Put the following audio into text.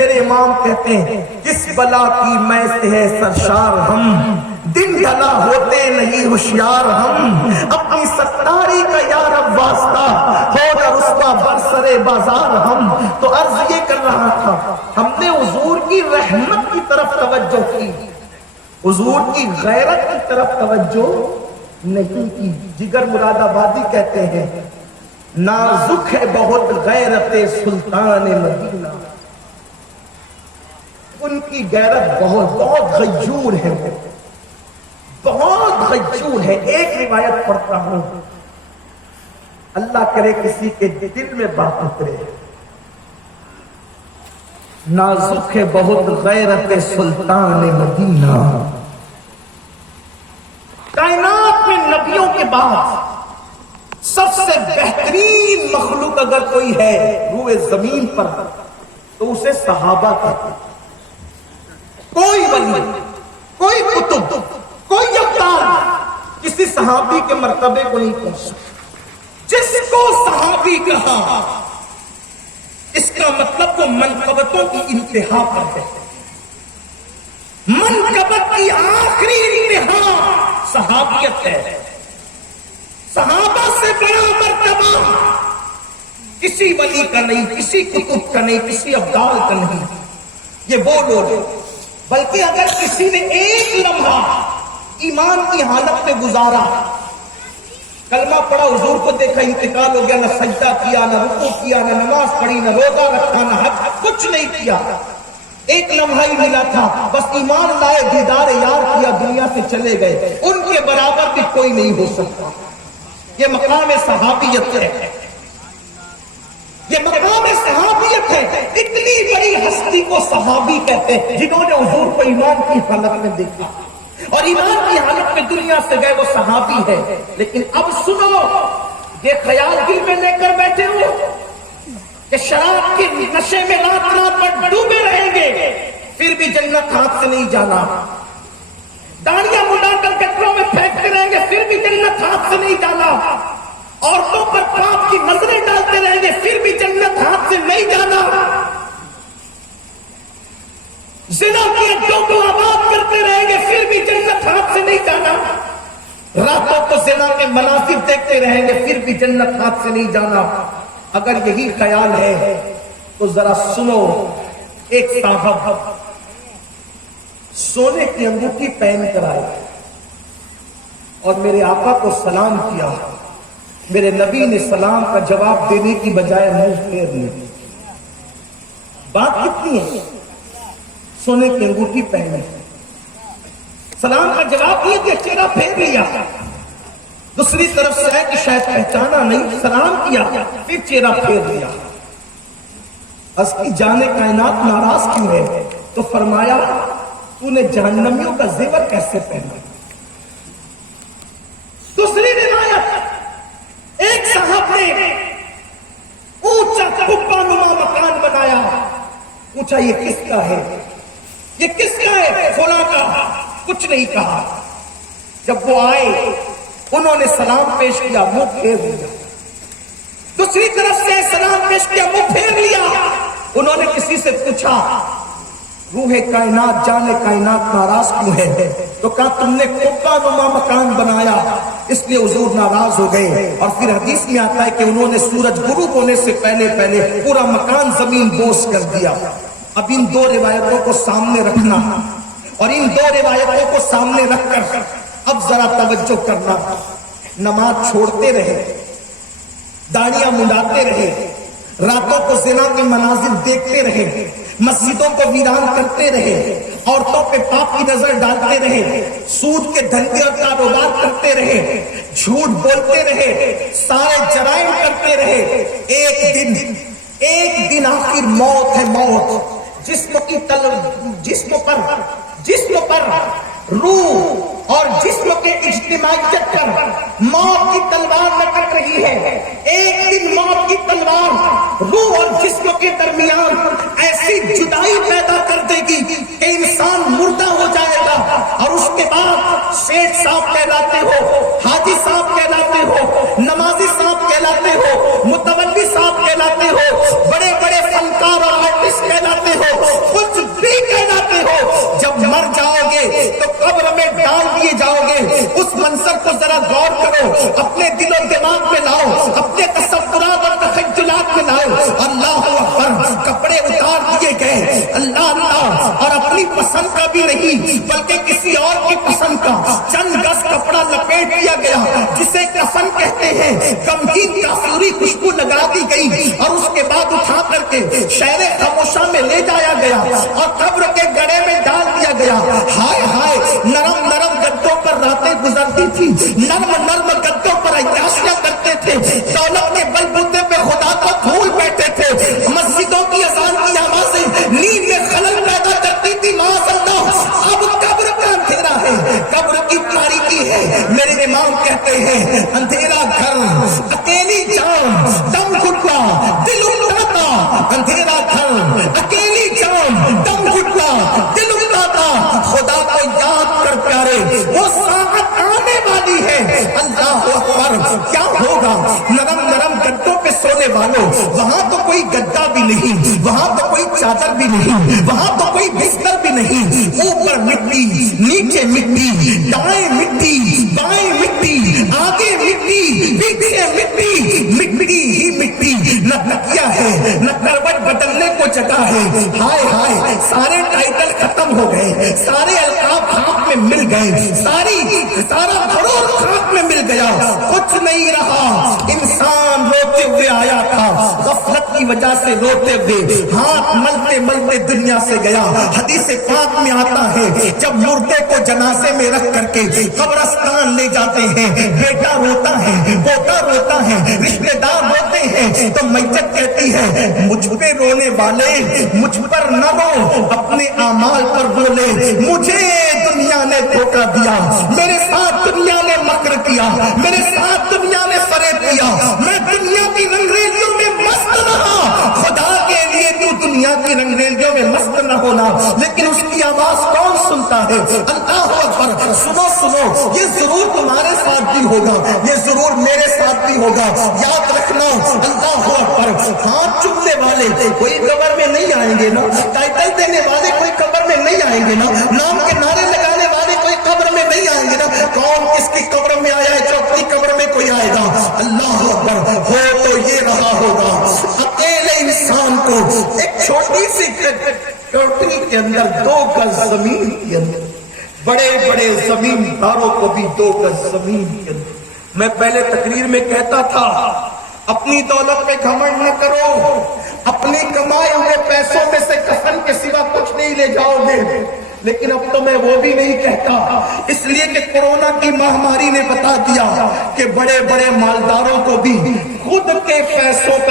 میرے امام کہتے ہیں کس بلا کی میں سے ہے سرشار ہم، دن ڈھلا ہوتے نہیں ہوشیار ہم، اپنی ستاری کا یا رب واسطہ ہو نہ رسوا برسرے بازار ہم۔ تو عرض یہ کر رہا تھا ہم نے حضور کی رحمت کی طرف توجہ کی، حضور کی غیرت کی طرف توجہ نہیں کی۔ جگر مراد آبادی کہتے ہیں نازک ہے بہت غیرت سلطان مدینہ، ان کی غیرت بہت غیور ہے، بہت غیور ہے۔ ایک روایت پڑھتا ہوں، اللہ کرے کسی کے دل میں بات اترے۔ نازک ہے بہت غیرت سلطان مدینہ، کائنات میں نبیوں کے بعد سب سے بہترین مخلوق اگر کوئی ہے روئے زمین پر تو اسے صحابہ کہتے ہیں۔ کوئی ولی، کوئی کتب، کوئی ابدال کسی صحابی کے مرتبے کو نہیں پہنچ سکتا۔ جس کو صحابی کہا اس کا مطلب وہ منقبتوں کی انتہا پر ہے۔ منقبت کی آخری انتہا صحابیت ہے۔ صحابہ سے بڑا مرتبہ کسی ولی کا نہیں، کسی کتب کا نہیں، کسی ابدال کا نہیں۔ یہ وہ لوگ ہیں، بلکہ اگر کسی نے ایک لمحہ ایمان کی حالت میں گزارا، کلمہ پڑھا، حضور کو دیکھا، انتقال ہو گیا، نہ سجدہ کیا، نہ رکوع کیا، نہ نماز پڑھی، نہ روزہ رکھا، نہ حج، کچھ نہیں کیا، ایک لمحہ ہی ملا تھا، بس ایمان لائے، دیدار یار کیا، دنیا سے چلے گئے، ان کے برابر بھی کوئی نہیں ہو سکتا۔ یہ مقام صحابیت ہے، یہ مقام صحابیت ہے۔ اتنی بڑی ہستی کو صحابی کہتے ہیں جنہوں نے حضور کو ایمان کی حالت میں دیکھا اور ایمان کی حالت میں دنیا سے گئے، وہ صحابی ہے۔ لیکن اب سنو، یہ خیال دل میں لے کر بیٹھے ہو کہ شراب کے نشے میں رات رات بھر ڈوبے رہیں گے پھر بھی جنت ہاتھ سے نہیں جانا، داڑیاں مڈا کر گٹروں میں پھینکتے رہیں گے پھر بھی جنت ہاتھ سے نہیں جانا، عورتوں پر پاپ کی نظریں ڈالتے رہیں گے پھر بھی جنت ہاتھ سے نہیں جانا، زنا کی اڈوں کو آباد کرتے رہیں گے پھر بھی جنت ہاتھ سے نہیں جانا، راتوں کو زنا کے مناظر دیکھتے رہیں گے پھر بھی جنت ہاتھ سے نہیں جانا۔ اگر یہی خیال ہے تو ذرا سنو، ایک صاحب سونے کی انگوٹھی پہن کر آئے اور میرے آقا کو سلام کیا، میرے نبی نے سلام کا جواب دینے کی بجائے منہ پھیر لی۔ بات کتنی ہے؟ سونے کی انگوٹھی پہنے، سلام کا جواب دیا کہ چہرہ پھیر لیا، دوسری طرف سے ہے کہ شاید پہچانا نہیں، سلام کیا پھر چہرہ پھیر لیا۔ اس کی جان کائنات ناراض کیوں ہے؟ تو فرمایا تو نے جہنمیوں کا زیور کیسے پہنا؟ دوسری روایت، ایک صاحب نے اونچا قبہ نما مکان بنایا، پوچھا یہ کس کا ہے؟ یہ کس کا ہے؟ فلاں کا۔ کچھ نہیں کہا۔ جب وہ آئے انہوں نے سلام پیش کیا، منہ پھیر لیا، دوسری طرف سے سلام پیش کیا، منہ پھیر لیا۔ انہوں نے کسی سے پوچھا روح کائنات جان کائنات ناراض کیوں ہے؟ تو کہا تم نے قبہ نما مکان بنایا اس لیے حضور ناراض ہو گئے۔ اور پھر حدیث میں آتا ہے کہ انہوں نے سورج غروب ہونے سے پہلے پورا مکان زمین بوس کر دیا۔ اب ان دو روایتوں کو سامنے رکھنا اور ان دو روایتوں کو سامنے رکھ کر اب ذرا توجہ کرنا۔ نماز چھوڑتے رہے، داڑیاں منڈاتے رہے، راتوں کو زنا کے مناظر دیکھتے رہے، مسجدوں کو ویران کرتے رہے، عورتوں پہ پاپ کی نظر ڈالتے رہے، سود کے دھندے اور کاروبار کرتے رہے، جھوٹ بولتے رہے، سارے جرائم کرتے رہے۔ ایک دن آخر موت ہے، موت جسم پر روح اور جسم کے اجتماعیت پر موت کی تلوار لٹک رہی ہے۔ ایک دن موت کی تلوار روح اور جسم کے درمیان ایسی جدائی پیدا کر دے گی کہ انسان مردہ ہو جائے گا، اور اس کے بعد شیخ صاحب کہلاتے ہو، حاجی صاحب کہلاتے ہو، نمازی صاحب کہلاتے ہو، متولی صاحب کہلاتے ہو، بڑے بڑے فنکار اور آرٹسٹ کہلاتے ہو، کو ذرا غور کرو، اپنے دل و دماغ میں لاؤ، اپنے تصورات اور تخیلات میں لاؤ۔ اللہ اکبر، کپڑے اتار دیے گئے، اللہ اللہ، اور اپنی پسند کا بھی نہیں بلکہ کسی اور کی پسند کا چند گز کپڑا لپیٹ دیا گیا جسے کفن کہتے ہیں، غمگین کافوری خوشبو لگا دی گئی اور اس کے بعد اٹھا کر کے شہر خاموشہ میں لے جایا گیا اور قبر کے گڑھے میں ڈال دیا گیا۔ ہائے ہائے، نرم نرم گدوں پر راتیں گزرتی تھی، نرم نرم گدوں پر عیاشیاں کرتے تھے، دولت کے بل بوتے پہ خدا کو بھول بیٹھے تھے، مسجدوں کی اذان کی آوازیں نیند میں خلل پیدا کرتی تھی۔ معاذ اللہ، اب قبر کا اندھیرا ہے، قبر کی تاریکی ہے۔ میرے امام کہتے ہیں اندھیرا گھر، اکیلی جان، دم گھٹنا، دل اٹھاتا، اندھیرا گھر، اکیلی جان، دم گھٹنا، دل اٹھاتا، خدا کو یاد کر پیارے، وہ ساعت آنے والی ہے۔ اللہ اکبر، کیا ہوگا نرم نرم گدوں پہ سونے والوں؟ وہاں تو کوئی گدا بھی نہیں، وہاں تو کوئی چادر بھی نہیں، وہاں تو کوئی بستر بھی نہیں، اوپر مٹی، نیچے مٹی، دائیں مٹی، بائیں مٹی، آگے مٹی، پیچھے مٹی، مٹی ہی مٹی، نہ تکیا ہے، نہ کروٹ بدلنے کو جگہ ہے۔ ہائے ہائے، سارے ٹائٹل ختم ہو گئے، سارے القاب خاک میں مل گئے، سارا غرور خاک میں مل گیا، کچھ نہیں رہا۔ انسان روتے ہوئے آیا تھا، غفلت کی وجہ سے روتے ہوئے ہاتھ ملتے ملتے دنیا سے گیا۔ حدیث پاک میں آتا ہے جب مردے کو جنازے میں رکھ کر کے قبرستان لے جاتے ہیں، بیٹا روتا ہے، پوتا روتا ہے، رشتے دار روتے ہیں، تو میت کہتی ہے مجھ پہ رونے والے مجھ پر نہ رو، اپنے اعمال پر بولے۔ مجھے دنیا نے دھوکہ دیا، میرے ساتھ دنیا نے مکر کیا، میرے ساتھ دنیا نے فریب کیا، میں دنیا کی رنگریلیوں میں مست رہا۔ خدا کے لیے تو دنیا کی رنگریلیوں میں مست نہ ہونا، لیکن اس کی آواز کون سنتا ہے؟ اللہ اکبر، سنو سنو، یہ ضرور تمہارے ساتھ بھی ہوگا، یہ ضرور میرے ساتھ بھی ہوگا، یاد رکھنا۔ اللہ اکبر، ہاتھ چومنے والے کوئی قبر میں نہیں آئیں گے نا، ٹائٹل دینے والے کوئی قبر میں نہیں آئیں گے نا، نام کے نعرے لگانے والے کوئی قبر میں نہیں آئیں گے نا۔ کون کس کی قبر میں آیا ہے؟ جو اپنی قبر میں کوئی آئے گا۔ اللہ اکبر، ہو تو یہ رہا ہوگا، اکیلے انسان کو ایک چھوٹی سی کوٹری کے اندر 2 گز زمین کے اندر، بڑے بڑے زمین داروں کو بھی 2 گز زمین کے اندر۔ میں پہلے تقریر میں کہتا تھا اپنی دولت پہ گھمنڈ نہ کرو، اپنی کمائے ہوئے پیسوں میں سے کفن کے سوا کچھ نہیں لے جاؤ گے، لیکن اب تو میں وہ بھی نہیں کہتا، اس لیے کہ کورونا کی مہاماری نے بتا دیا کہ بڑے بڑے مالداروں کو بھی خود کے پیسوں کا